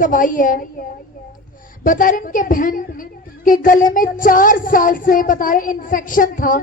गवाही है। बता रहे इनके बहन के गले में 4 साल से बता रहे इन्फेक्शन था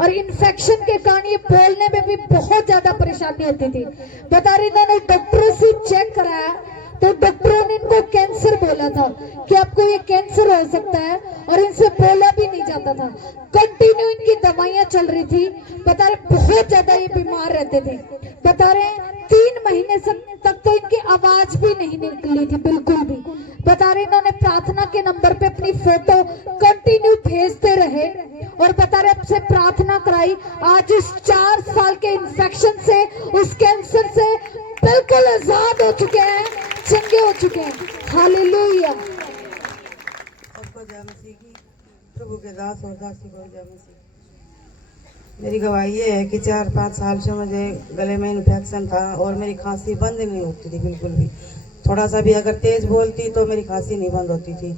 और इन्फेक्शन के कारण ये बोलने में भी बहुत ज्यादा परेशानी होती थी। बता रहे इन्होंने डॉक्टरों से चेक कराया तो डॉक्टरों ने इनको कैंसर बोला था कि आपको ये कैंसर हो सकता है और इनसे बोला भी नहीं जाता था। कंटिन्यू इनकी दवाइयां चल रही थी। बता रहे बहुत ज्यादा ये बीमार रहते थे। बता रहे 3 महीने तक तो इनकी आवाज भी नहीं निकली थी बिल्कुल भी। बता रहे इन्होंने प्रार्थना के नंबर पे अपनी फोटो कंटिन्यू भेजते रहे और बता रहे आपसे प्रार्थना कराई। आज उस 4 साल के इन्फेक्शन से, उस कैंसर से बिल्कुल आजाद हो चुके हैं, चंगे हो चुके हैं। हालेलुया। प्रभु के दास और दासी को जय मसीह। मेरी गवाही ये है कि 4-5 साल से मुझे गले में इन्फेक्शन था और मेरी खांसी बंद नहीं होती थी बिल्कुल भी। थोड़ा सा भी अगर तेज बोलती तो मेरी खांसी नहीं बंद होती थी।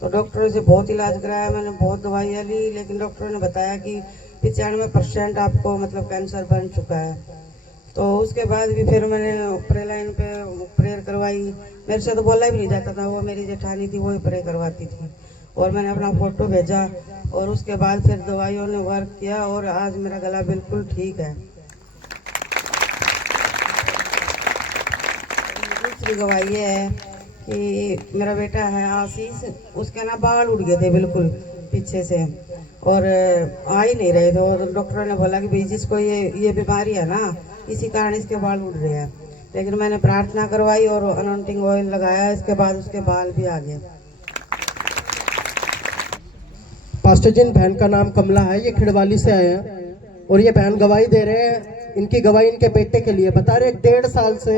तो डॉक्टरों से बहुत इलाज कराया मैंने, बहुत दवाइयाँ ली, लेकिन डॉक्टरों ने बताया कि 95% आपको मतलब कैंसर बन चुका है। तो उसके बाद भी फिर मैंने प्रे लाइन पे प्रेयर करवाई। मेरे से तो बोला भी नहीं जाता था, वो मेरी जेठानी थी वो ही प्रे करवाती थी और मैंने अपना फोटो भेजा और उसके बाद फिर दवाइयों ने वर्क किया और आज मेरा गला बिल्कुल ठीक है। दूसरी गवाही ये है कि मेरा बेटा है आशीष, उसके ना बाल उड़ गए थे बिल्कुल पीछे से और आ ही नहीं रहे थे और डॉक्टरों ने बोला कि भाई जिसको ये बीमारी है ना इसी कारण इसके बाल उड़ रहे हैं। लेकिन मैंने प्रार्थना करवाई और अनॉइंटिंग ऑयल लगाया, इसके बाद उसके बाल भी आ गए। पास्टर जिन बहन का नाम कमला है, ये खिड़वाली से आए हैं और ये बहन गवाही दे रहे हैं। इनकी गवाही इनके बेटे के लिए बता रहे 1.5 साल से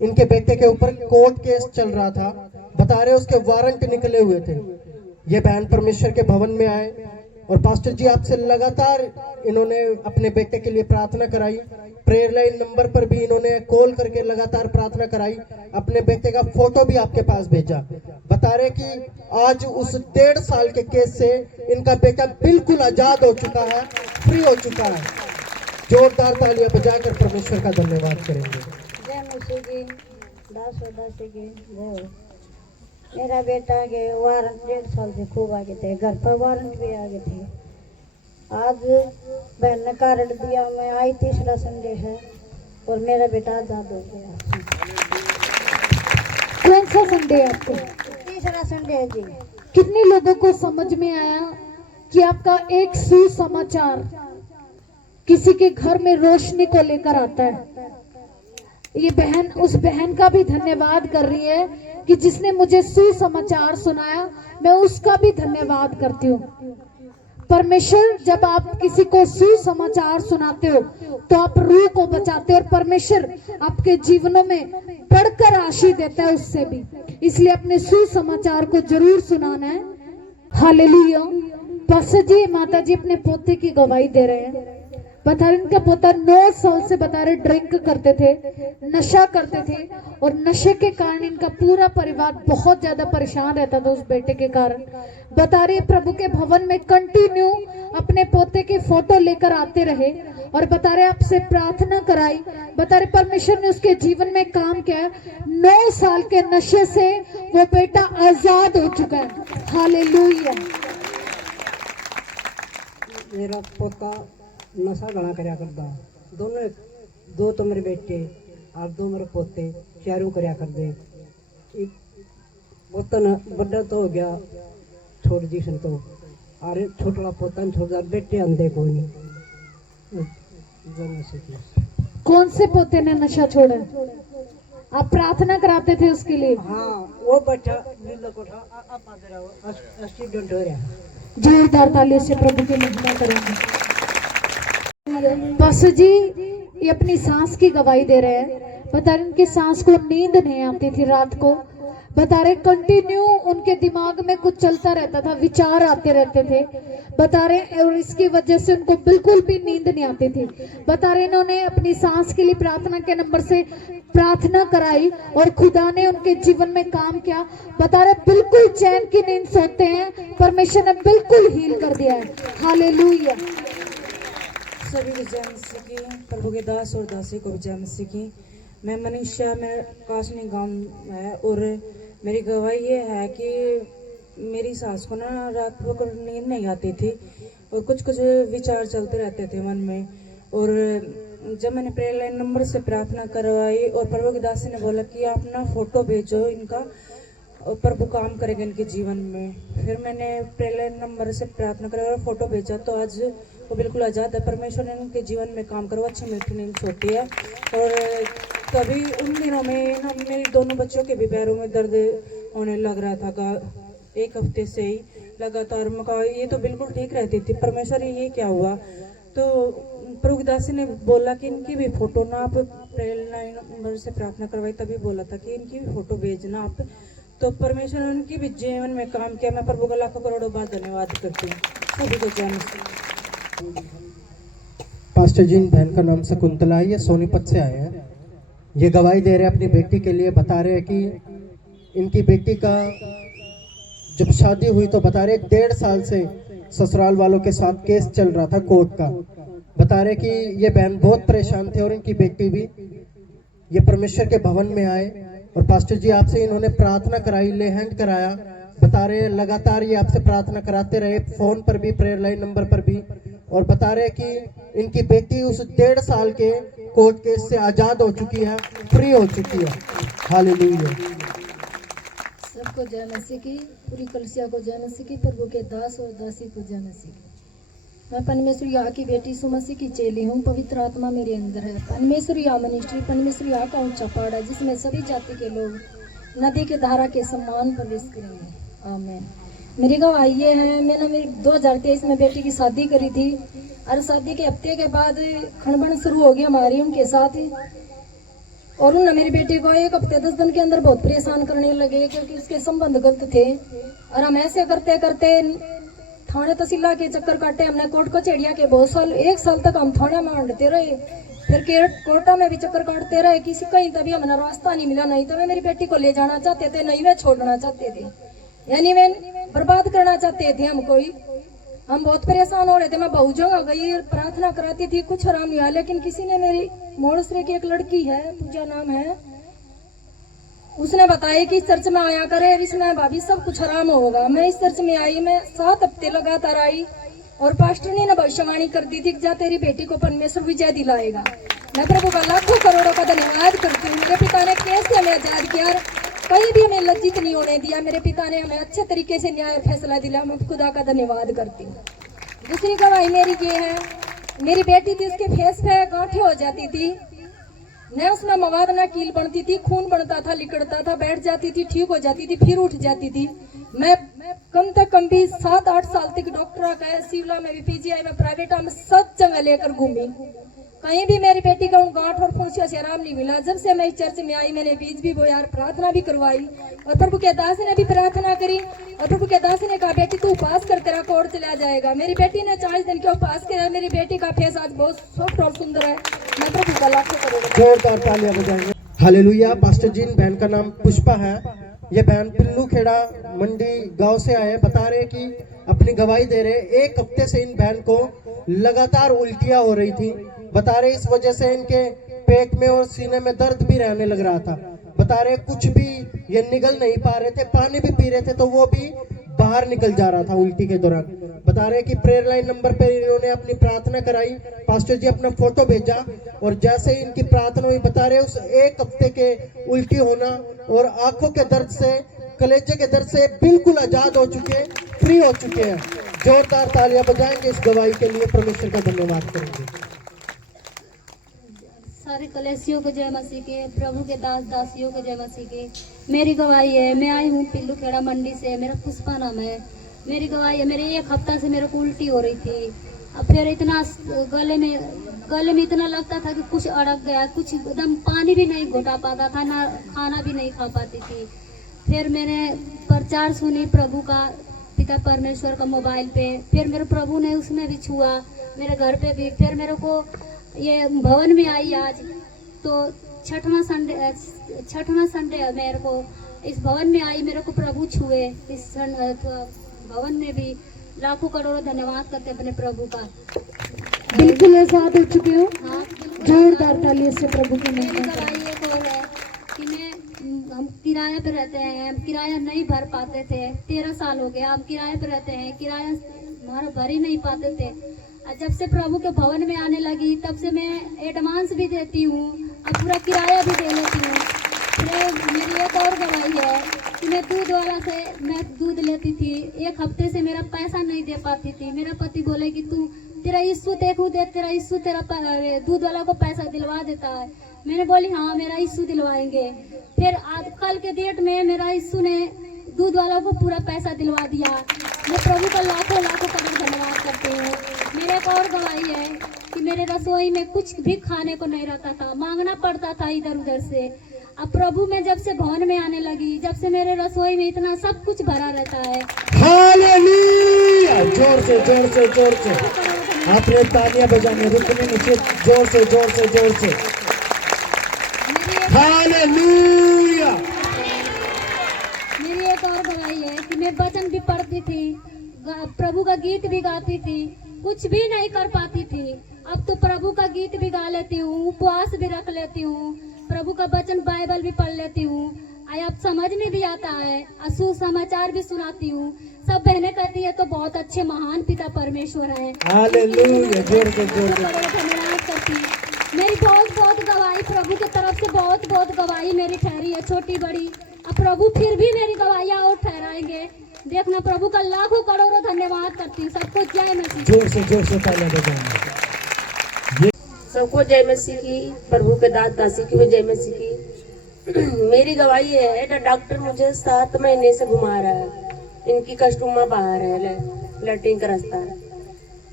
इनके बेटे के ऊपर कोर्ट केस चल रहा था। बता रहे उसके वारंट निकले हुए थे। ये बहन परमेश्वर के भवन में आए और पास्टर जी आपसे लगातार इन्होंने अपने बेटे के लिए प्रार्थना कराई। प्रेयर लाइन नंबर पर भी इन्होंने कॉल करके लगातार प्रार्थना कराई। अपने बेटे का फोटो भी आपके पास भेजा। बता रहे कि आज उस 1.5 साल के केस से इनका बेटा बिल्कुल आजाद हो चुका है, फ्री हो चुका है। जोरदार तालियां बजाकर परमेश्वर का धन्यवाद करेंगे। जय मसीह की दास और दासी की जय हो। मेरा बेटा के वारंट 1.5 साल से खूब आगे थे, घर पर वारंट भी आगे थे। आज बहन ने कारण दिया, मैं आई 3रा संडे है और मेरा बेटा आजाद हो गया। कौन सा संडे है आपको? 3रा संडे है जी। कितने लोगों को समझ में आया कि आपका एक सुसमाचार किसी के घर में रोशनी को लेकर आता है? ये बहन उस बहन का भी धन्यवाद कर रही है कि जिसने मुझे सुसमाचार सुनाया, मैं उसका भी धन्यवाद करती हूँ। परमेश्वर जब आप किसी को सुसमाचार सुनाते हो तो आप रूह को बचाते हो और परमेश्वर आपके जीवनों में बढ़कर आशीष देता है उससे भी। इसलिए अपने सुसमाचार को जरूर सुनाना है। हालेलुया। पास्टर जी माता जी अपने पोते की गवाही दे रहे हैं। बता रहे इनका पोता 9 साल से बता रहे ड्रिंक करते थे, नशा करते थे और नशे के कारण इनका पूरा परिवार बहुत ज्यादा परेशान रहता था उस बेटे के कारण। बता रहे प्रभु के भवन में कंटिन्यू अपने पोते के फोटो लेकर आते रहे और बता रहे आपसे प्रार्थना कराई। बता रहे परमेश्वर ने उसके जीवन में काम किया। 9 साल के नशे से वो बेटा आजाद हो चुका है। हालेलुया। मेरा पोता नशा घना करया करता, दोनों 2 तो मेरे बेटे और 2 मेरे पोते चारों करया कर दे। पोता बड़ा तो हो गया छोड़ दी सन तो और छोटा पोता ने छोड़ दिया, बेटे अंधे कोई नहीं। कौन से पोते ने नशा छोड़ा? आप प्रार्थना कराते थे उसके लिए? हाँ, वो बच्चा एक्सीडेंट हो रहा। जोरदार तालियों से प्रभु की महिमा करेंगे। पास्टर जी ये अपनी सांस की गवाही दे रहे हैं। बता रहे उनकी सांस को नींद नहीं आती थी रात को। बता रहे कंटिन्यू उनके दिमाग में कुछ चलता रहता था, विचार आते रहते थे। बता रहे और इसकी वजह से उनको बिल्कुल भी नींद नहीं आती थी। बता रहे इन्होंने अपनी सांस के लिए प्रार्थना के नंबर से प्रार्थना कराई और खुदा ने उनके जीवन में काम किया। बता रहे बिल्कुल चैन की नींद सोते हैं, परमेश्वर ने बिल्कुल हील कर दिया है। हालेलुया। सभी को जय मसीह की, प्रभु के दास और दासी को भी जय मसीह की। मैं मनीषा, मैं काशनी गांव है और मेरी गवाही ये है कि मेरी सास को ना रात को नींद नहीं आती थी और कुछ कुछ विचार चलते रहते थे मन में। और जब मैंने प्रेयर लाइन नंबर से प्रार्थना करवाई और प्रभु की दासी ने बोला कि आप ना फोटो भेजो इनका और प्रभु काम करेगा इनके जीवन में, फिर मैंने प्रेयर लाइन नंबर से प्रार्थना करा और फोटो भेजा तो आज वो बिल्कुल आज़ाद है। परमेश्वर ने उनके जीवन में काम करो, अच्छी मीठी नींद सोती है। और तभी उन दिनों में ना मेरी दोनों बच्चों के भी पैरों में दर्द होने लग रहा था, एक हफ्ते से ही लगातार। मैं कहा ये तो बिल्कुल ठीक रहती थी, परमेश्वर ये क्या हुआ। तो प्रभु दासी ने बोला कि इनकी भी फोटो ना आप प्रेयर लाइन नंबर से प्रार्थना करवाई, तभी बोला था कि इनकी भी फोटो भेजना आप। तो परमेश्वर ने उनकी भी जीवन में काम किया। मैं प्रभु का लाखों करोड़ों बार धन्यवाद करती हूँ। सभी को जय मसीह। पास्टर जी, इन बहन का नाम शकुंतला है, ये सोनीपत से आए हैं। ये गवाही दे रहे हैं अपनी बेटी के लिए। बता रहे हैं कि इनकी बेटी का जब शादी हुई तो बता रहे 1.5 साल से ससुराल वालों के साथ केस चल रहा था कोर्ट का। बता रहे कि ये बहन बहुत परेशान थे और इनकी बेटी भी। ये परमेश्वर के भवन में आए और पास्टर जी आपसे इन्होंने प्रार्थना कराई, ले हैंड कराया। बता रहे लगातार ये आपसे प्रार्थना कराते रहे, फोन पर भी, प्रेयर लाइन नंबर पर भी। और बता रहे कि इनकी बेटी उस 1.5 साल के कोर्ट केस से आजाद हो चुकी है, फ्री हो चुकी है। हालेलुया। सबको जय मसीह की, पूरी कलिसिया को जय मसीह की, प्रभु के दास और दासी को जय मसीह की। मैं परमेश्वर यहाँ की बेटी सुमसीह की चेली हूँ। पवित्र आत्मा मेरे अंदर है। परमेश्वर यहाँ मिनिस्ट्री, परमेश्वर यहाँ का ऊंचा पहाड़ है जिसमें सभी जाति के लोग नदी के धारा के समान प्रवेश करेंगे। आमीन। मेरी गवाही ये है, मैंने मेरी 2023 में बेटी की शादी करी थी और शादी के हफ्ते के बाद खड़बड़ शुरू हो गई हमारी उनके साथ। और उन्होंने मेरी बेटी को 1 हफ्ते 10 दिन के अंदर बहुत परेशान करने लगे क्योंकि उसके संबंध गलत थे। और हम ऐसे करते करते थाने तहसीला के चक्कर काटे हमने, कोर्ट कचहरिया के बहुत साल, 1 साल तक हम थाने में अंडते रहे, फिर कोर्टा में भी चक्कर काटते रहे। किसी कहीं तभी हमें रास्ता नहीं मिला। नहीं तो वे मेरी बेटी को ले जाना चाहते थे, नहीं वे छोड़ना चाहते थे, यानी वे बर्बाद करना चाहते थे हमको ही। हम बहुत परेशान हो रहे थे। मैं बहुत जगह गई, प्रार्थना कराती थी, कुछ आराम नहीं आया। लेकिन किसी ने मेरी मोड़सरे की एक लड़की है, पूजा नाम है, उसने बताया कि इस चर्च में आया करे, इसमें भाभी सब कुछ आराम होगा। मैं इस चर्च में आई, मैं 7 हफ्ते लगातार आई और पास्टर ने भविष्यवाणी कर दी थी कि जा तेरी बेटी को परमेश्वर विजय दिलाएगा। मैं प्रभु का लाखों करोड़ों का धन्यवाद करती हूँ। मेरे पिता ने कैसे हमें आजाद किया, कहीं भी हमें लज्जित नहीं होने दिया। मेरे पिता ने हमें अच्छे तरीके से न्याय और फैसला दिला। मैं खुदा का धन्यवाद करती हूँ। दूसरी गवाही मेरी ये है, मेरी बेटी थी, उसके फेस पे गांठें हो जाती थी, न उसमें मवाद न कील बनती थी, खून बनता था, लिकड़ता था, बैठ जाती थी, ठीक हो जाती थी, फिर उठ जाती थी। मैं कम से कम भी 7-8 साल तक डॉक्टर का सिवला में भी, पीजीआई में, प्राइवेट में सब जगह लेकर घूमी। कहीं भी मेरी बेटी का गांठ और फुंसियों से आराम नहीं मिला। जब से मैं इस चर्च में आई, मैंने बीज भी बोया, प्रार्थना भी करवाई और प्रभु के दास ने भी प्रार्थना करी। और प्रभु के दास ने कहा बेटी तू उपवास कर, तेरा कोर्ट चला जाएगा। मेरी बेटी ने 40 दिन के उपवास किया। मेरी बेटी का फेस आज बहुत सॉफ्ट और सुंदर है। मैं प्रभु का लाखों करोड़ों जोरदार तालियां बजाएंगे। हालेलुया। पास्टर जी, इन बहन का नाम पुष्पा है। ये बहन पिल्लू खेड़ा मंडी गांव से आए। बता रहे कि अपनी गवाही दे रहे 1 हफ्ते से इन बहन को लगातार उल्टियां हो रही थी। बता रहे इस वजह से इनके पेट में और सीने में दर्द भी रहने लग रहा था। बता रहे कुछ भी ये निगल नहीं पा रहे थे, पानी भी पी रहे थे तो वो भी बाहर निकल जा रहा था उल्टी के दौरान। बता रहे कि प्रेयर लाइन नंबर पे इन्होंने अपनी प्रार्थना कराई, पास्टर जी अपना फोटो भेजा और जैसे ही इनकी प्रार्थना हुई, बता रहे उस 1 हफ्ते के उल्टी होना और आंखों के दर्द से, कलेजे के दर्द से बिल्कुल आजाद हो चुके, फ्री हो चुके हैं। जोरदार तालियां बजाएंगे इस गवाही के लिए, परमेश्वर का धन्यवाद करेंगे। सारे कलेसियों को जय मसीह के, प्रभु के दास दासियों को जय मसीह के। मेरी गवाही है, मैं आई हूँ पिल्लू खेड़ा मंडी से, मेरा पुष्पा नाम है। मेरी गवाही है, मेरे 1 हफ्ता से मेरे को उल्टी हो रही थी। अब फिर इतना गले में इतना लगता था कि कुछ अड़क गया, कुछ एकदम पानी भी नहीं घोटा पाता था, ना खाना भी नहीं खा पाती थी। फिर मैंने प्रचार सुनी प्रभु का, पिता परमेश्वर का मोबाइल पे। फिर मेरे प्रभु ने उसमें भी छुआ, मेरे घर पे भी। फिर मेरे को ये भवन में आई आज, तो छठवां संडे है मेरे को इस भवन में आई, मेरे को प्रभु छुए इस भवन में भी। लाखों करोड़ों धन्यवाद करते अपने प्रभु का। बिल्कुल आजाद हो चुके हो। हाँ, जोरदार तालियों से प्रभु की मेरी महिमा करें। गवाही एक और है कि हम किराए पे रहते हैं, हम किराया नहीं भर पाते थे। 13 साल हो गया हम किराए पे रहते हैं, किराया हमारा भर ही नहीं पाते थे। और जब से प्रभु के भवन में आने लगी तब से मैं एडवांस भी देती हूँ और पूरा किराया भी दे लेती हूँ। फिर मेरी एक और गवाही है कि मैं दूध वाला से मैं दूध लेती थी, 1 हफ्ते से मेरा पैसा नहीं दे पाती थी। मेरा पति बोले कि तू तेरा यीशु देखूं देख, तेरा यीशु तेरा दूध वाला को पैसा दिलवा देता है। मैंने बोली हाँ मेरा यीशु दिलवाएंगे। फिर आज कल के डेट में मेरा यीशु ने दूध वाला को पूरा पैसा दिलवा दिया। मैं प्रभु का लाखों लाखों करोड़ धन्यवाद करती हूँ। मेरे एक और गवाही है कि मेरे रसोई में कुछ भी खाने को नहीं रहता था, मांगना पड़ता था इधर उधर से। अब प्रभु में जब से भवन में आने लगी, जब से मेरे रसोई में इतना सब कुछ भरा रहता है। हालेलुया! जोर से जोर से जोर से आपने तालियां बजाने रुकने नीचे, जोर से जोर से जोर से हालेलुया! मेरी एक और गवाही है कि मैं वचन भी पढ़ती थी, प्रभु का गीत भी गाती थी, कुछ भी नहीं कर पाती थी। अब तो प्रभु का गीत भी गा लेती हूँ, उपवास भी रख लेती हूँ, प्रभु का वचन बाइबल भी पढ़ लेती हूँ। अब समझ में भी आता है, सुसमाचार भी सुनाती हूँ। सब बहनें कहती है तो बहुत अच्छे महान पिता परमेश्वर है। हालेलुया! जोर से जोर से धन्यवाद करती हूँ। मेरी बहुत बहुत गवाही प्रभु की तरफ से बहुत बहुत गवाही मेरी ठहरी है, छोटी बड़ी। अब प्रभु फिर भी मेरी गवाहियाँ और ठहराएंगे। देखना प्रभु का लाखों करोड़ों धन्यवाद करती हूँ। सबको जय मसीह। जोर से तालियां बजाएंगे। सबको जय मसीह की, प्रभु के दास दासी की भी जय मसीह की। मेरी गवाही है, डॉक्टर मुझे 7 महीने से घुमा रहा है, इनकी कस्टूमा बाहर है, लैट्रिन का रास्ता है।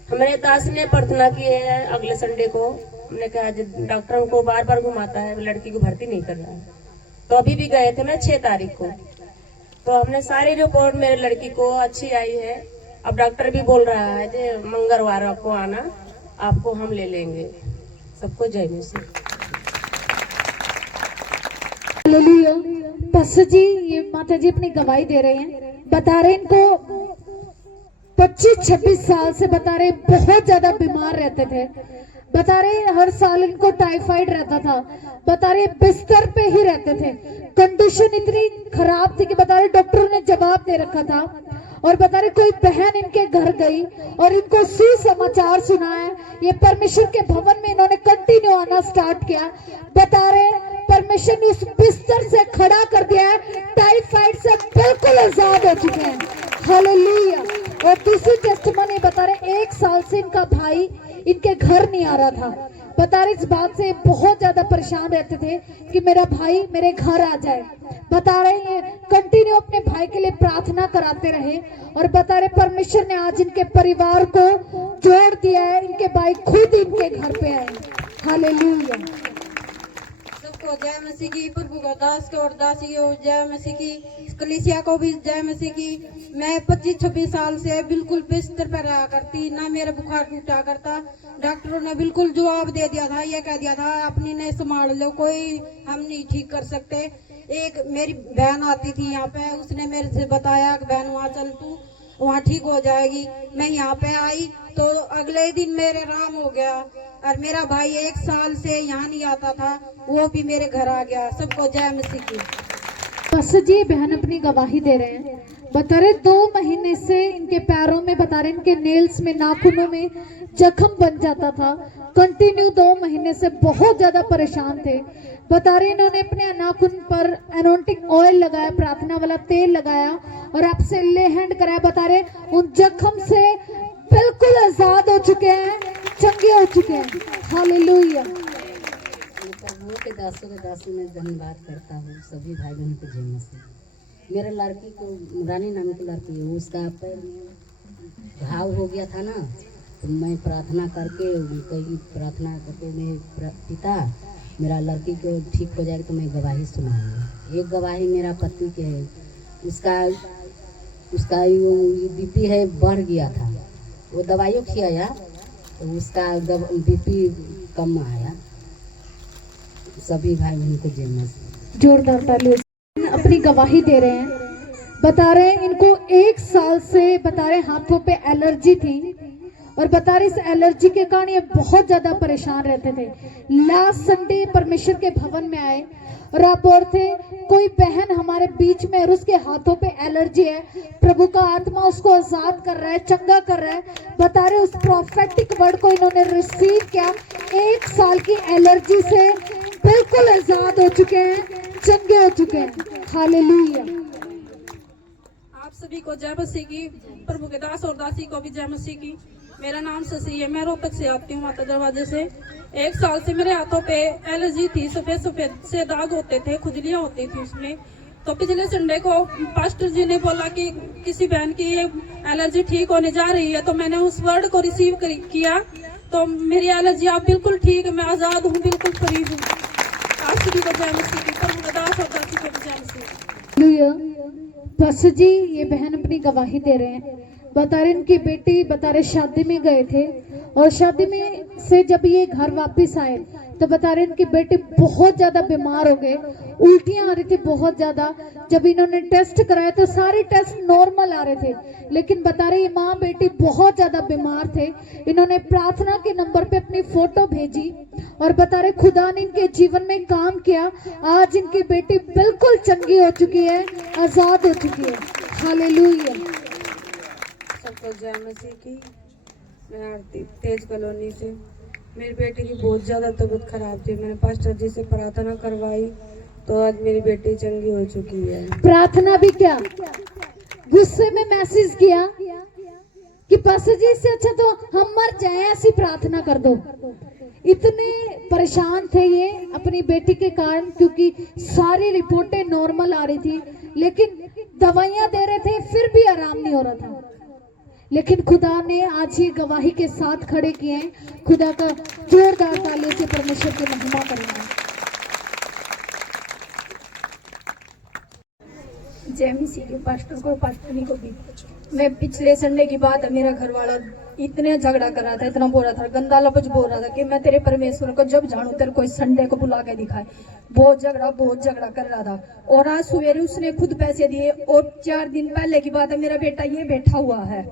हमारे दास ने प्रार्थना की है अगले संडे को। हमने कहा डॉक्टर हमको बार बार घुमाता है, लड़की को भर्ती नहीं कर रहा है। तो अभी भी गए थे मैं 6 तारीख को, तो हमने सारी रिपोर्ट मेरे लड़की को अच्छी आई है। अब डॉक्टर भी बोल रहा है कि मंगलवार आपको आना, आपको हम ले लेंगे। सबको जय मसीह। हालेलुया। पास्टर जी, ये माता जी अपनी गवाही दे रहे हैं, बता रहे इनको 25-26 साल से बता रहे बहुत ज्यादा बीमार रहते थे। बता रहे हर साल इनको टाइफाइड रहता था, बता रहे बिस्तर पे ही रहते थे। कंडीशन इतनी खराब थी कि बता रहे डॉक्टर ने जवाब दे रखा था। और बता रहे कोई बहन इनके घर गई और इनको सुसमाचार सुनाया। ये परमेश्वर के भवन में इन्होंने कंटिन्यू आना स्टार्ट किया। बता रहे परमेश्वर ने उस बिस्तर से खड़ा कर दिया है, टाइफाइड से बिल्कुल आजाद हो चुके हैं। हालेलुया। और दूसरी टेस्टिमनी बता रहे 1 साल से इनका भाई इनके घर नहीं आ रहा था। बता रहे इस बात से बहुत ज्यादा परेशान रहते थे कि मेरा भाई मेरे घर आ जाए। बता रहे ये कंटिन्यू अपने भाई के लिए प्रार्थना कराते रहे। और बता रहे परमेश्वर ने आज इनके परिवार को जोड़ दिया है, इनके भाई खुद इनके घर पे आए। हालेलुया। सबको जय मसीह की, प्रभु का दास को और दासी को जय मसीह की, कलीसिया को भी जय मसीह की। मैं 25-26 साल से बिल्कुल बिस्तर पर रहा करती, ना मेरा बुखार टूटा करता। डॉक्टरों ने बिल्कुल जवाब दे दिया था, ये कह दिया था अपनी ने संभाल लो, कोई हम नहीं ठीक कर सकते। एक मेरी बहन आती थी यहाँ पे, उसने मेरे से बताया कि बहन वहाँ चल, तू वहाँ ठीक हो जाएगी। मैं यहाँ पे आई तो अगले दिन मेरे राम हो गया। और मेरा भाई 1 साल से यहाँ नहीं आता था, वो भी मेरे घर आ गया। सबको जय मसीह की। पास्टर जी बहन अपनी गवाही दे रहे हैं, बता रहे 2 महीने से इनके पैरों में, बता रहे इनके नेल्स में, नाखूनों में जख्म बन जाता था। कंटिन्यू 2 महीने से बहुत ज्यादा परेशान थे। बता रहे इन्होंने अपने नाखून पर एनोंटिक ऑयल लगाया, प्रार्थना वाला तेल लगाया और आपसे ले हैंड कराया। बता रहे उन जख्म से बिल्कुल आजाद हो चुके हैं, चंगे हो चुके हैं। हालेलुया। प्रभु के दासों के दासी में धन्यवाद करता हूँ। सभी भाई बहन को जय मसीह। मेरे लड़की को, रानी नाम की लड़की है, उसका पैर में घाव हो गया था ना, तो मैं प्रार्थना करके कहीं प्रार्थना करके मैं पिता मेरा लड़की को ठीक हो जाएगा तो मैं गवाही सुनाऊंगा। एक गवाही मेरा पति के है, उसका बीपी है बढ़ गया था, वो दवाइयों खिलाया तो उसका बीपी कम आया। सभी भाई बहन को जय मसीह। जोरदार तालियों। अपनी गवाही दे रहे हैं, बता रहे हैं इनको 1 साल से बता रहे हाथों पे एलर्जी थी और बता रहे इस एलर्जी के कारण ये बहुत ज्यादा परेशान रहते थे। लास्ट संडे परमेश्वर के भवन में आए और आप बोल थे कोई बहन हमारे बीच में और उसके हाथों पे एलर्जी है, प्रभु का आत्मा उसको आजाद कर रहा है, चंगा कर रहा है। बता रहे उस प्रोफेटिक वर्ड को इन्होंने रिसीव किया, 1 साल की एलर्जी से बिल्कुल आजाद हो चुके हैं, चंगे हो चुके हैं। हालेलुया। आप सभी को जय मसीह की, प्रभु के दास और दासी को भी जय मसीह की। मेरा नाम शशि है, मैं रोहतक से आती हूँ माता दरवाजे से। 1 साल से मेरे हाथों पे एलर्जी थी, सफेद सफेद से दाग होते थे, खुजलियां होती थी उसमें। तो पिछले संडे को पास्टर जी ने बोला कि किसी बहन की ये एलर्जी ठीक होने जा रही है, तो मैंने उस वर्ड को रिसीव किया, तो मेरी एलर्जी अब बिल्कुल ठीक है, मैं आजाद हूँ, बिल्कुल फ्री हूँ। आप सभी को जय मसीह की, प्रभु के दास और दासी को भी जय मसीह। हालेलुया। पास्टर जी ये बहन अपनी गवाही दे रहे हैं, बता रहे इनकी बेटी बता रहे शादी में गए थे और शादी में से जब ये घर वापस आए तो बता रहे इनकी बेटी बहुत ज्यादा बीमार हो गए, उल्टियां आ रही थी बहुत ज्यादा। जब इन्होंने टेस्ट कराए तो सारे टेस्ट नॉर्मल आ रहे थे, लेकिन बता रहे ये माँ बेटी बहुत ज्यादा बीमार थे। इन्होंने प्रार्थना के नंबर पे अपनी फोटो भेजी और बता रहे खुदा ने इनके जीवन में काम किया। आज इनकी बेटी बिल्कुल चंगी हो चुकी है, आजाद हो चुकी है। हालेलुया। सबको जय मसीह की। मैं आरती तेज कॉलोनी से। मेरी बेटी की बहुत ज़्यादा तबीयत खराब थी, मैंने पास्टर जी से प्रार्थना करवाई तो आज मेरी बेटी चंगी हो चुकी है। प्रार्थना भी क्या, गुस्से में मैसेज किया कि पास्टर जी इससे अच्छा तो हम मर जाएं, ऐसी प्रार्थना कर दो। इतने परेशान थे ये अपनी बेटी के कारण, क्योंकि सारी रिपोर्टें नॉर्मल आ रही थी, लेकिन दवाइयां दे रहे थे फिर भी आराम नहीं हो रहा था। लेकिन खुदा ने आज ये गवाही के साथ खड़े किए हैं। खुदा का जोरदार तालियों से परमेश्वर की महिमा करेंगे। जय मसीह के पास्टर को, पास्टरी को भी। मैं पिछले संडे की बात है, मेरा घर वाला इतने झगड़ा कर रहा था, इतना बोल रहा था, गंदा लफ्ज बोल रहा था कि मैं तेरे परमेश्वर को जब जानू तेरे को इस संडे को बुला के दिखाए। बहुत झगड़ा कर रहा था। और आज सवेरे उसने खुद पैसे दिए और 4 दिन पहले की बात है, मेरा बेटा ये बैठा हुआ है,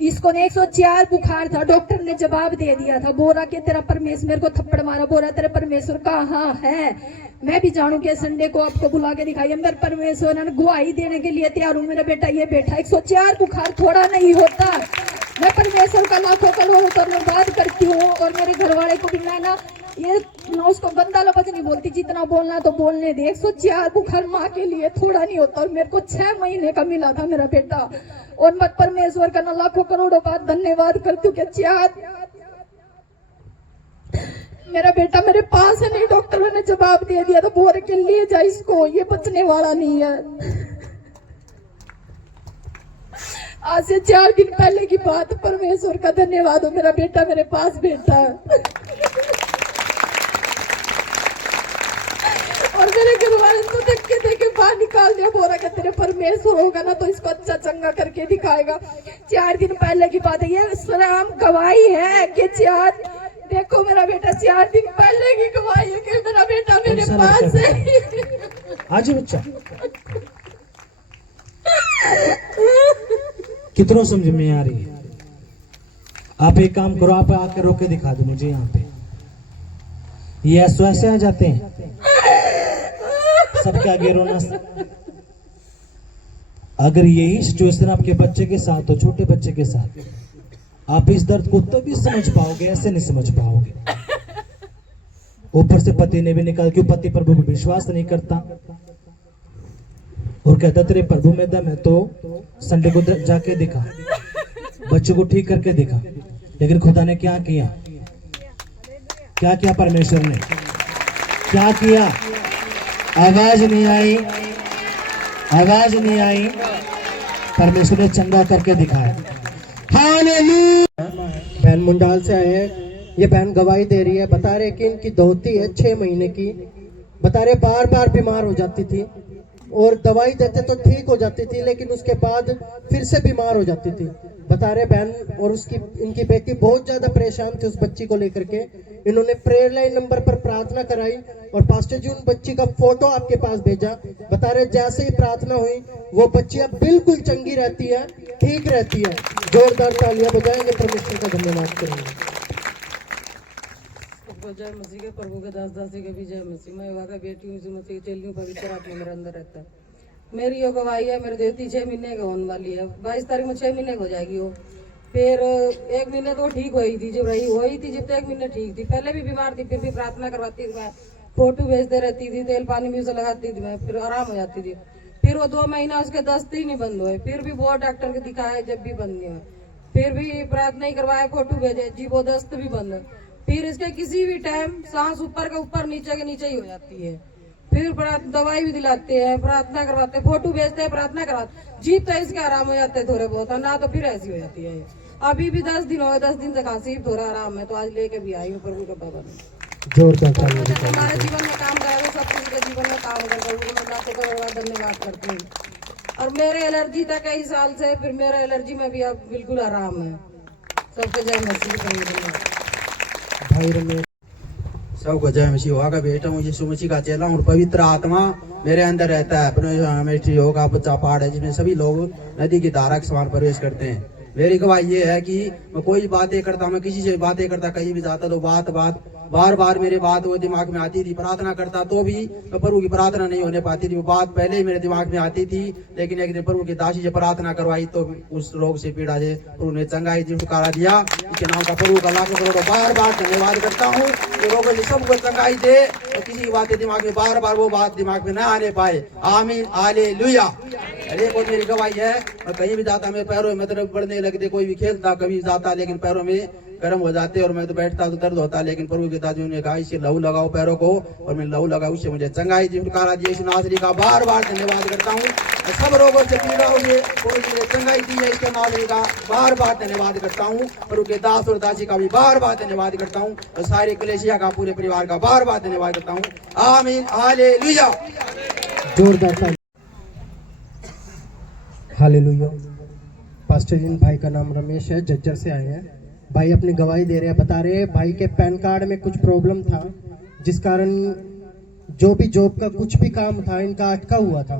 इसको 104 बुखार था, डॉक्टर ने जवाब दे दिया था, बोल रहा कि तेरा परमेश्वर, मेरे को थप्पड़ मारा, बोल रहा तेरे परमेश्वर कहाँ है, मैं भी जानू कि संडे को आपको बुला के दिखाइए। मेरे परमेश्वर ने गुआही देने के लिए तैयार हूँ, मेरा बेटा ये बैठा। 104 बुखार थोड़ा नहीं होता। मैं परमेश्वर का लाखों करोड़ों धन्यवाद करती हूँ। और मेरे घर वाले को भी मैं ना उसको गंदा लफ्ज नहीं बोलती, जितना बोलना तो बोलने दे। 104 बुखार माँ के लिए थोड़ा नहीं होता। और मेरे को 6 महीने का मिला था मेरा बेटा। और मैं परमेश्वर का ना लाखों करोड़ों बार धन्यवाद करती हूँ कि मेरा बेटा मेरे पास है नहीं, डॉक्टर ने जवाब दे दिया तो बोल के ले जा इसको, ये बचने वाला नहीं है। आज से 4 दिन पहले की बात, परमेश्वर का धन्यवाद हो, मेरा बेटा मेरे पास बैठा है। और मेरे घर वाले तो धक्के देके बाहर निकाल दिया, बोला कि तेरे परमेश्वर होगा ना तो इसको अच्छा चंगा करके दिखाएगा। 4 दिन पहले की बात है, ये सलाम गवाही है कि 4 देखो मेरा बेटा 4 दिन पहले की गवाही है कि मेरा बेटा मेरे पास है। आज बच्चा कितना समझ में आ रही है? आप एक काम करो, आप आके रोक के दिखा दो मुझे यहाँ पे। ये ऐसे आ जाते हैं सबके आगे रोना। अगर यही सिचुएशन आपके बच्चे के साथ हो, छोटे बच्चे के साथ, आप इस दर्द को तभी समझ पाओगे, ऐसे नहीं समझ पाओगे। ऊपर से पति ने भी निकाल, क्यों पति प्रभु को विश्वास नहीं करता और कहता तेरे प्रभु में दम है, तो संडे को जाके दिखा, बच्चे को ठीक करके दिखा। लेकिन खुदा ने क्या किया? क्या किया? परमेश्वर ने क्या किया? आवाज नहीं आई, आवाज नहीं आई, परमेश्वर ने चंगा करके दिखाया। हालेलुया। बहन मुंडाल से आए हैं, ये बहन गवाही दे रही है, बता रहे कि इनकी दोहती है 6 महीने की, बता रहे बार बार बीमार हो जाती थी और दवाई देते तो ठीक हो जाती थी, लेकिन उसके बाद फिर से बीमार हो जाती थी। बता रहे बहन और उसकी इनकी बेटी बहुत ज्यादा परेशान थी उस बच्ची को लेकर के। इन्होंने प्रेयर लाइन नंबर पर प्रार्थना कराई और पास्टर जी उन बच्ची का फोटो आपके पास भेजा। बता रहे जैसे ही प्रार्थना हुई वो बच्ची अब बिल्कुल चंगी रहती है, ठीक रहती है। जोरदार तालियां बजाएंगे, परमेश्वर का धन्यवाद करेंगे। सबको जय मसीह के, प्रभु के दास दासी के भी जय मसीह। मैं वहाँ का बेटी हूँ, यीशु मसीह की चेली हूँ, पवित्र आत्मा मेरे अंदर रहता है। मेरी यो गवाही है, मेरे देती 6 महीने का होने वाली है, 22 तारीख में 6 महीने हो जाएगी वो। फिर 1 महीने तो ठीक हुई थी, जब रही हुई थी जब तो 1 महीने ठीक थी। पहले भी बीमार थी, फिर भी प्रार्थना करवाती थी मैं, फोटो भेजते रहती थी, तेल पानी भी उसे लगाती थी मैं, फिर आराम हो जाती थी। फिर वो 2 महीना उसके दस्त ही नहीं बंद हुए, फिर भी बहुत डॉक्टर के दिखाए, जब भी बंद नहीं हुए, फिर भी प्रार्थना ही करवाए, फोटो भेजे जी, वो दस्त भी बंद है। फिर इसके किसी भी टाइम सांस ऊपर के ऊपर नीचे के नीचे ही हो जाती है। फिर दवाई भी दिलाते हैं, प्रार्थना करवाते हैं, फोटो भेजते हैं, प्रार्थना करवाते, जीप तो इसके आराम हो जाते हैं थोड़े बहुत, ना तो फिर ऐसी हो जाती है। अभी भी 10 दिन हो गए, 10 दिन से खांसी थोड़ा आराम है, तो आज लेके भी आई हूँ प्रभु के भवन में। जोरदार हमारे जीवन में काम करेगा, सब किसी के जीवन में काम कर, प्रभु को मैं लाखों करोड़ धन्यवाद करती हूँ। और मेरे एलर्जी था कई साल से, फिर मेरा एलर्जी में भी अब बिल्कुल आराम है। सबके जय मसीह। भाई रमेश सबको जय मसीह। वहाँ का बेटा हूँ, यीशु मसीह का चेला हूँ, पवित्र आत्मा मेरे अंदर रहता है। परमेश्वर योगा बच्चा पहाड़ है, जिसमें सभी लोग नदी की धारा के समान प्रवेश करते हैं। मेरी गवाही ये है कि मैं कोई बातें करता, मैं किसी से बातें करता, कहीं भी जाता तो बार बार मेरे बात वो दिमाग में आती थी। प्रार्थना करता तो भी मैं प्रभु की प्रार्थना नहीं होने पाती थी, वो बात पहले ही मेरे दिमाग में आती थी। लेकिन एक दिन प्रभु की दासी से प्रार्थना करवाई तो उस रोग से पीड़ा से प्रभु ने चंगाई दी, छुटकारा दिया। इसके नाम का प्रभु का लाखों करोड़ों बार बार धन्यवाद करता हूँ। ये रोगों से सबको चंगाई दे और किसी की बातें दिमाग में बार बार वो बात दिमाग में न आने पाए। आमीन, हालेलुया। अरे बहुत मेरी गवाही है, मैं कहीं भी जाता, मेरे पैरों में मतलब बढ़ने लगते, कोई भी खेलता कभी जाता, लेकिन पैरों में गर्म हो जाते और मैं तो बैठता तो दर्द होता। लेकिन प्रभु के दादी ने कहा इसे लहू लगाओ पैरों को, और मैं लहू लगा, उससे मुझे चंगाई दी, छुटकारा दिया। इस नासरी का बार बार धन्यवाद करता हूँ। सब रोगों से पीड़ाओं से मुझे चंगाई दी है, इसके नासरी का बार बार धन्यवाद करता हूँ। प्रभु के दास और दासी का भी बार बार धन्यवाद करता हूँ, और सारे कलेसिया का, पूरे परिवार का बार बार धन्यवाद करता हूँ। आमीन, हालेलुया। जोरदार हालेलुया। पास्टर जी भाई का नाम रमेश है, जज्जर से आए हैं। भाई अपनी गवाही दे रहे हैं, बता रहे हैं भाई के पैन कार्ड में कुछ प्रॉब्लम था, जिस कारण जो भी जॉब का कुछ भी काम था इनका अटका हुआ था।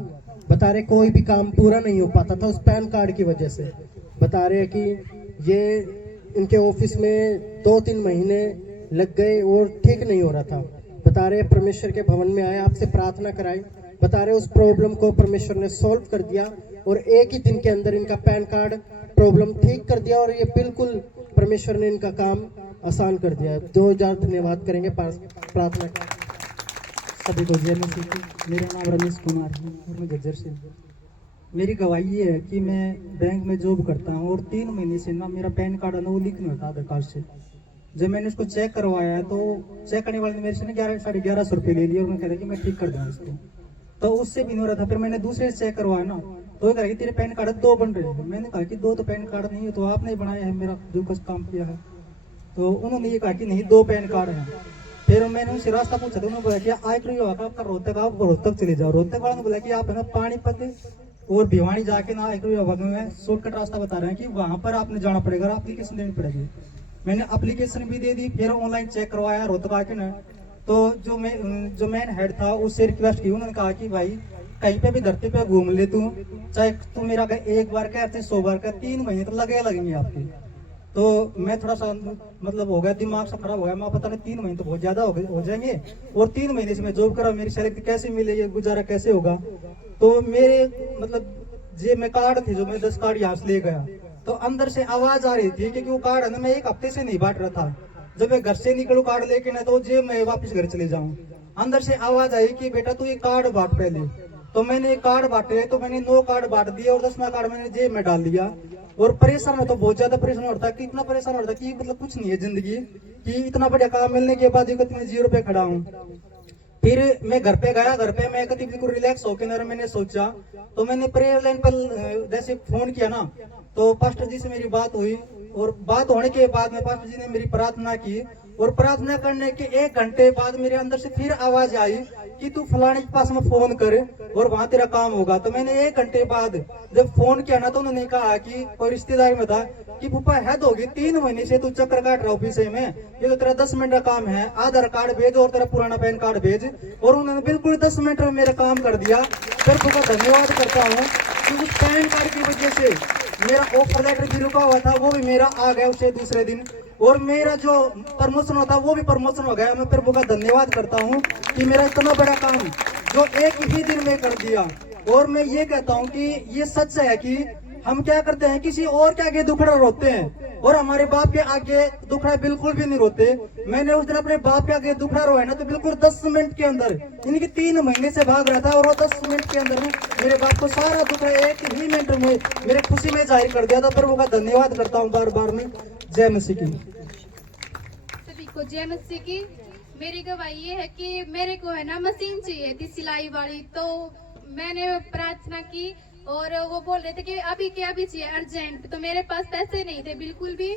बता रहे कोई भी काम पूरा नहीं हो पाता था उस पैन कार्ड की वजह से। बता रहे कि ये इनके ऑफिस में 2-3 महीने लग गए और ठीक नहीं हो रहा था। बता रहे परमेश्वर के भवन में आए, आपसे प्रार्थना कराई। बता रहे उस प्रॉब्लम को परमेश्वर ने सॉल्व कर दिया और एक ही दिन के अंदर इनका पैन कार्ड प्रॉब्लम ठीक कर दिया, और ये बिल्कुल परमेश्वर ने इनका काम आसान कर दिया। 2000 धन्यवाद करेंगे प्रार्थना का। सभी को जय मसीह की। मेरा नाम रमेश कुमार है और मैं जज्जर से हूँ। मेरी गवाही ये है कि मैं बैंक में जॉब करता हूँ और 3 महीने से ना मेरा पैन कार्ड है ना वो लिंक नहीं होता आधार कार्ड से। जब मैंने उसको चेक करवाया है तो चेक करने वाले ने मेरे से ना 1100-1150 रुपये ले लिए और मैं कह रहा कि मैं ठीक कर दूँ इसको, तो उससे भी नहीं हो रहा था। फिर मैंने दूसरे से चेक करवाया ना, तो ये कहा कि तेरे पैन कार्ड 2 बन रहे हैं। मैंने कहा कि 2 तो पैन कार्ड नहीं है, तो आपने बनाया है मेरा जो कुछ काम किया है। तो उन्होंने ये कहा कि नहीं 2 पैन कार्ड हैं। फिर मैंने उनसे रास्ता पूछा तो उन्होंने बोला कि आयकर विभाग आपका रोहतक, आप रोहतक चले जाओ। रोहतक वालों ने बोला कि आप है ना पानीपत और भिवानी जाके ना आयकर विभाग में शॉर्टकट रास्ता बता रहे हैं कि वहां पर आपने जाना पड़ेगा, एप्लीकेशन देनी पड़ेगी। मैंने एप्लीकेशन भी दे दी, फिर ऑनलाइन चेक करवाया रोहतक आके ना। तो जो मेन हेड था उससे रिक्वेस्ट की, उन्होंने कहा कि भाई कहीं पे भी धरती पे घूम ले तू, चाहे तू मेरा एक बार क्या 100 बार का, 3 महीने तो लगेंगे आपके। तो मैं थोड़ा सा मतलब हो गया, दिमाग से खराब हो गया। मैं पता नहीं 3 महीने तो बहुत ज्यादा हो जाएंगे, और 3 महीने से मैं जॉब कर रहा हूँ, मेरी सैलरी कैसे मिलेगी, गुजारा कैसे होगा। तो मेरे मतलब जेब में कार्ड थे, जो मैं 10 कार्ड यहाँ से ले गया, तो अंदर से आवाज आ रही थी क्योंकि वो कार्ड है ना मैं 1 हफ्ते से नहीं बांट रहा था। जब मैं घर से निकलूं कार्ड लेके ना, तो जेब में वापस घर चले जाऊं, अंदर से आवाज आई कि बेटा तू ये कार्ड बांट पहले। तो मैंने कार्ड बांटे, तो मैंने 9 कार्ड बांट दिए और 10वां कार्ड मैंने जेब में डाल दिया। और परेशान हो तो बहुत ज्यादा परेशान होता है कि इतना परेशान होता है कि मतलब कुछ नहीं है जिंदगी कि इतना बढ़िया काम मिलने के बाद इतने 0 पे खड़ा हूँ। फिर मैं घर पे गया, घर पे मैं कभी बिल्कुल रिलैक्स होकर मैंने सोचा, तो मैंने प्रेयर लाइन पर जैसे फोन किया ना, तो पास्टर जी से मेरी बात हुई, और बात होने के बाद में पास्टर जी ने मेरी प्रार्थना की, और प्रार्थना करने के 1 घंटे बाद मेरे अंदर से फिर आवाज आई कि तू फलाने के पास में फोन कर और वहां तेरा काम होगा। तो मैंने 1 घंटे बाद जब फोन किया ना, तो उन्होंने कहा कि कोई रिश्तेदारी में था कि पुप्पा हद होगी, 3 महीने से तू चक्कर काट रहा ऑफिस में, ये तो तेरा 10 मिनट का काम है, आधार कार्ड भेज और तेरा पुराना पैन कार्ड भेज। और उन्होंने बिल्कुल 10 मिनट में मेरा काम कर दिया। फिर तुमका धन्यवाद करता हूँ कि उस पैन कार्ड की वजह से मेरा ऑफर लेटर भी रुका हुआ था, वो भी मेरा आ गया उसे दूसरे दिन। और मेरा जो प्रमोशन होता वो भी प्रमोशन हो गया। मैं प्रभु का धन्यवाद करता हूँ कि मेरा इतना बड़ा काम जो एक ही दिन में कर दिया। और मैं ये कहता हूँ कि ये सच है कि हम क्या करते हैं, किसी और के आगे दुखड़ा रोते हैं और हमारे बाप के आगे दुखड़ा बिल्कुल भी नहीं रोते। मैंने उस दिन अपने बाप के आगे दुखड़ा रोया ना, तो बिल्कुल 10 मिनट के अंदर, इनकी 3 महीने से भाग रहा था और वो 10 मिनट के अंदर मेरे बाप को सारा दुखड़ा एक ही मिनट में मेरे खुशी में जाहिर कर दिया था। प्रभु का धन्यवाद करता हूँ बार बार में। जय मसीह की। सभी को जय मसीह की। मेरी गवाही ये है कि मेरे को है ना मशीन चाहिए थी सिलाई वाली, तो मैंने प्रार्थना की और वो बोल रहे थे कि अभी के अभी चाहिए अर्जेंट, तो मेरे पास पैसे नहीं थे बिल्कुल भी।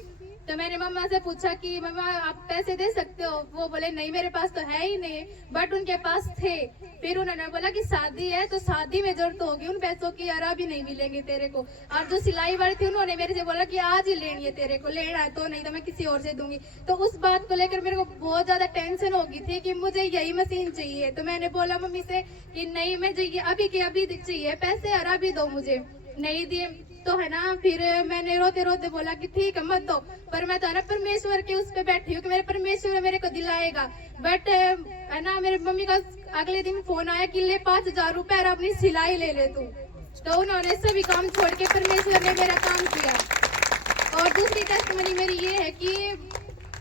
तो मैंने मम्मा से पूछा कि मम्मा आप पैसे दे सकते हो, वो बोले नहीं मेरे पास तो है ही नहीं, बट उनके पास थे। फिर उन्होंने बोला कि शादी है तो शादी में जरूरत होगी उन पैसों की, और अभी नहीं मिलेंगे तेरे को। और जो सिलाई वाली थी उन्होंने मेरे से बोला कि आज ही लेनी है तेरे को, लेना है तो, नहीं तो मैं किसी और से दूंगी। तो उस बात को लेकर मेरे को बहुत ज्यादा टेंशन हो गई थी कि मुझे यही मशीन चाहिए। तो मैंने बोला मम्मी से कि नहीं मैं चाहिए अभी के अभी चाहिए पैसे, और अभी दो मुझे। नहीं दिए तो है ना, फिर मैंने रोते रोते बोला कि ठीक है मत दो, पर मैं तो है ना परमेश्वर के उस पे बैठी हूँ कि मेरे परमेश्वर मेरे को दिलाएगा। बट है ना मेरे मम्मी का अगले दिन फोन आया कि ले 5000 रुपए और अपनी सिलाई ले ले तू। तो उन्होंने सभी काम छोड़ के परमेश्वर ने मेरा काम किया। और दूसरी टेस्टमनी मेरी ये है कि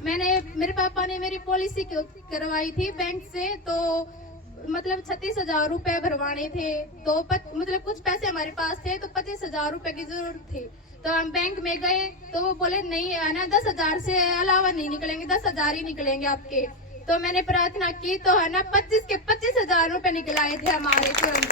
मेरे पापा ने मेरी पॉलिसी करवाई थी बैंक से, तो मतलब 36,000 रुपए भरवाने थे। तो मतलब कुछ पैसे हमारे पास थे तो 25,000 रुपए की जरूरत थी। तो हम बैंक में गए तो वो बोले नहीं है ना 10,000 से अलावा नहीं निकलेंगे, 10,000 ही निकलेंगे आपके। तो मैंने प्रार्थना की तो है ना 25 के 25,000 रुपए निकल आए थे हमारे तुरंत।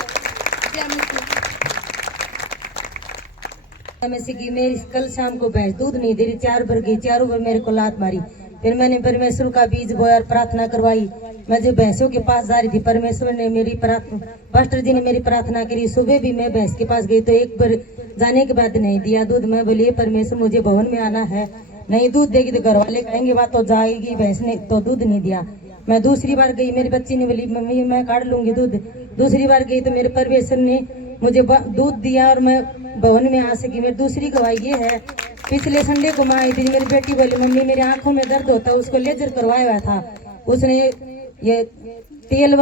मेरी कल शाम को भैंस दूध नहीं दे रही, 4 बार गई, चारों बार मेरे को लात मारी। फिर मैंने परमेश्वर का बीज बोया और प्रार्थना करवाई। मैं जब भैंसों के पास जा रही थी, परमेश्वर ने मेरी प्रार्थना, पास्टर जी ने मेरी प्रार्थना करी। सुबह भी मैं भैंस के पास गई तो एक बार जाने के बाद नहीं दिया दूध। मैं बोली परमेश्वर मुझे भवन में आना है, नहीं दूध देगी तो घर वाले कहेंगे बात तो जाएगी, भैंस ने तो दूध नहीं दिया। मैं दूसरी बार गई, मेरी बच्ची ने बोली मम्मी मैं काट लूंगी दूध। दूसरी बार गई तो मेरे परमेश्वर ने मुझे दूध दिया और मैं भवन में आ सकी। मेरी दूसरी गवाही ये है, पिछले संडे को मैं आई थी, मेरी बेटी बोली मम्मी मेरी आंखों में दर्द होता है, उसको लेजर करवाया हुआ था। उसने ये तेल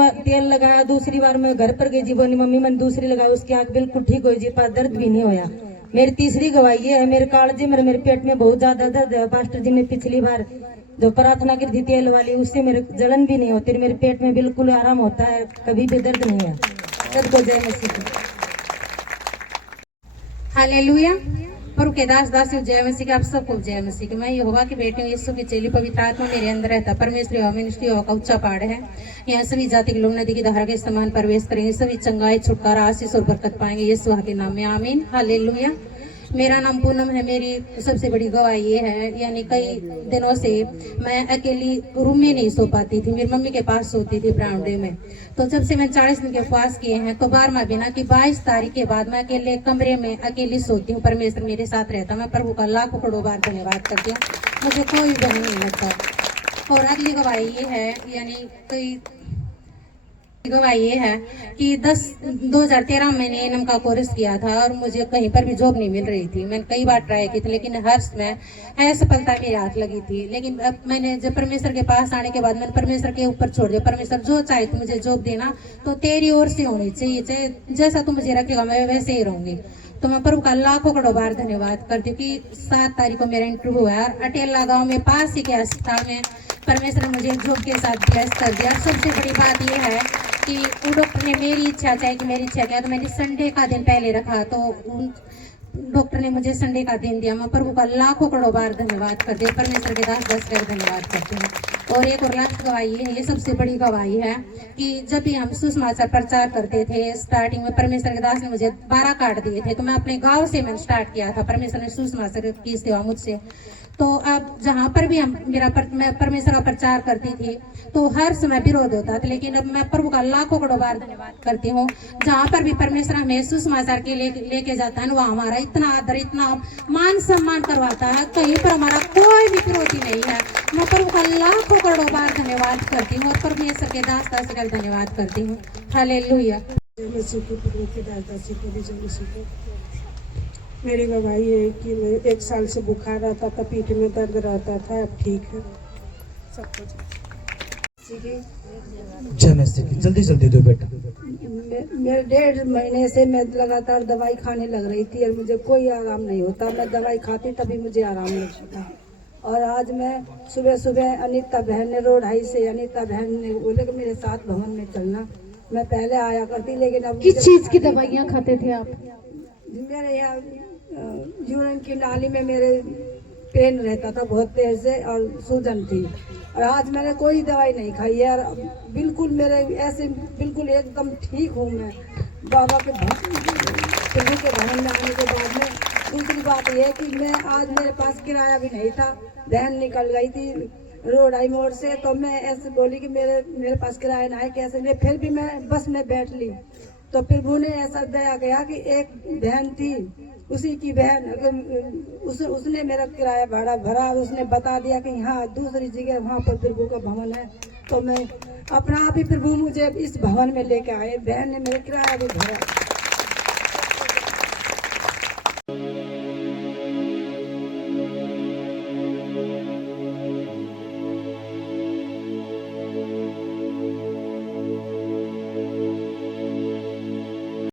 लगाया। दूसरी बार मैं घर पर गई जी, बोली मम्मी मैंने दूसरी लगाई, उसकी आंख बिल्कुल ठीक हुई जी, पास दर्द भी नहीं होया। मेरी तीसरी गवाही ये है, मेरे कालजे में मेरे पेट में बहुत ज्यादा दर्द है। पास्टर जी ने पिछली बार जो प्रार्थना की थी तेल वाली, उससे मेरे जलन भी नहीं होती, मेरे पेट में बिल्कुल आराम होता है, कभी भी दर्द नहीं है। सबको जय मसीह। हालेलुया। प्रभु के दास दासी जय मसीह के। आप सबको जय मसीह के। मैं यहोवा की बेटी हूँ, यीशु की चेली, पवित्र आत्मा मेरे अंदर रहता। परमेश्वर मिनिस्ट्री का उच्चा पाड़ है। यहाँ सभी जाति के लोग नदी की धारा के समान प्रवेश करेंगे, सभी चंगाई छुटकारा आशीष और बरकत पाएंगे यीशु के नाम में, आमीन। हालेलुया। मेरा नाम पूनम है। मेरी सबसे बड़ी गवाही ये है, यानी कई दिनों से मैं अकेली रूम में नहीं सो पाती थी, मेरी मम्मी के पास सोती थी बरामदे में। तो जब से मैंने 40 दिन के उपवास किए हैं तो 12वां बिना कि 22 तारीख के बाद मैं अकेले कमरे में अकेली सोती हूँ। परमेश्वर मेरे साथ रहता। मैं प्रभु का लाखों करोड़ों बार धन्यवाद करती हूँ, मुझे कोई डर नहीं लगता। और अगली गवाही ये है, यानी कई गवाही ये है कि 2013 मैंने एनएम का कोर्स किया था और मुझे कहीं पर भी जॉब नहीं मिल रही थी। मैंने कई बार ट्राई की थी, लेकिन हर में असफलता मेरे हाथ लगी थी। लेकिन अब मैंने जब परमेश्वर के पास आने के बाद मैंने परमेश्वर के ऊपर छोड़ दिया, परमेश्वर जो चाहे तू मुझे जॉब देना तो तेरी ओर से होनी चाहिए, चाहे जैसा तू मुझे रखेगा मैं वैसे ही रहूंगी। तो मैं प्रभु का लाखों करोड़ों बार धन्यवाद करती हूँ कि 7 तारीख को मेरा इंटरव्यू हुआ और अटेला गाँव में पास ही के अस्पताल में परमेश्वर ने मुझे जॉब के साथ ब्लेस कर दिया। सबसे बड़ी बात यह है कि उन डॉक्टर ने मेरी इच्छा चाहे कि मेरी इच्छा क्या, तो मैंने संडे का दिन पहले रखा, तो डॉक्टर ने मुझे संडे का दिन दिया। मैं प्रभु का लाखों करोड़ों बार धन्यवाद करती हूँ, परमेश्वर के दास 10 बार धन्यवाद करती हूँ। और एक और लास्ट गवाही है, ये सबसे बड़ी गवाही है कि जब भी हम सुसमाचार प्रचार करते थे, स्टार्टिंग में परमेश्वर के दास ने मुझे 12 कार्ड दिए थे, तो मैं अपने गाँव से मैंने स्टार्ट किया था। परमेश्वर ने सुसमाचार की सेवा मुझसे, तो अब जहाँ पर भी मैं परमेश्वर का प्रचार करती थी तो हर समय विरोध होता था, लेकिन अब मैं प्रभु का लाखों करोड़ों बार धन्यवाद करती हूँ। जहाँ पर भी परमेश्वर हमें सुसमाचार के लेके जाता है, वहाँ हमारा इतना आदर, इतना मान सम्मान करवाता है, कहीं पर हमारा कोई भी विरोधी नहीं है। मैं प्रभु का लाखों करोड़ों बार धन्यवाद करती हूँ और परमेश्वर के दास दासी का धन्यवाद करती हूँ। हालेलुया। मेरी गवाही है कि मैं 1 साल से बुखार रहता था, पीठ में दर्द रहता था, अब ठीक है सब कुछ। जय मसीह की। जल्दी जल्दी दो बेटा। मैं 1.5 महीने से मैं लगातार दवाई खाने लग रही थी और मुझे कोई आराम नहीं होता। मैं दवाई खाती तभी मुझे आराम नहीं होता। और आज मैं सुबह सुबह अनीता बहन ने रोड हाई से अनीता बहन ने बोले कि मेरे साथ भवन में चलना। मैं पहले आया करती, लेकिन अब किस चीज की दवाइयाँ खाते थे आप? मेरे यहाँ यूरिन की नाली में मेरे पेन रहता था बहुत तेज से और सूजन थी। और आज मैंने कोई दवाई नहीं खाई है और बिल्कुल मेरे ऐसे बिल्कुल एकदम ठीक हूँ मैं बाबा के प्रभु के भवन में आने के बाद में। दूसरी बात यह है कि मैं आज मेरे पास किराया भी नहीं था, बहन निकल गई थी रोड आई मोड़ से, तो मैं ऐसे बोली कि मेरे पास किराया ना है कैसे, मैं फिर भी मैं बस में बैठ ली। तो प्रभु ने ऐसा दया गया कि एक बहन थी, उसी की बहन उसने मेरा किराया भाड़ा भरा और उसने बता दिया कि हाँ दूसरी जगह वहाँ पर प्रभु का भवन है। तो मैं अपना आप ही प्रभु मुझे इस भवन में लेके आए, बहन ने मेरा किराया भी भरा।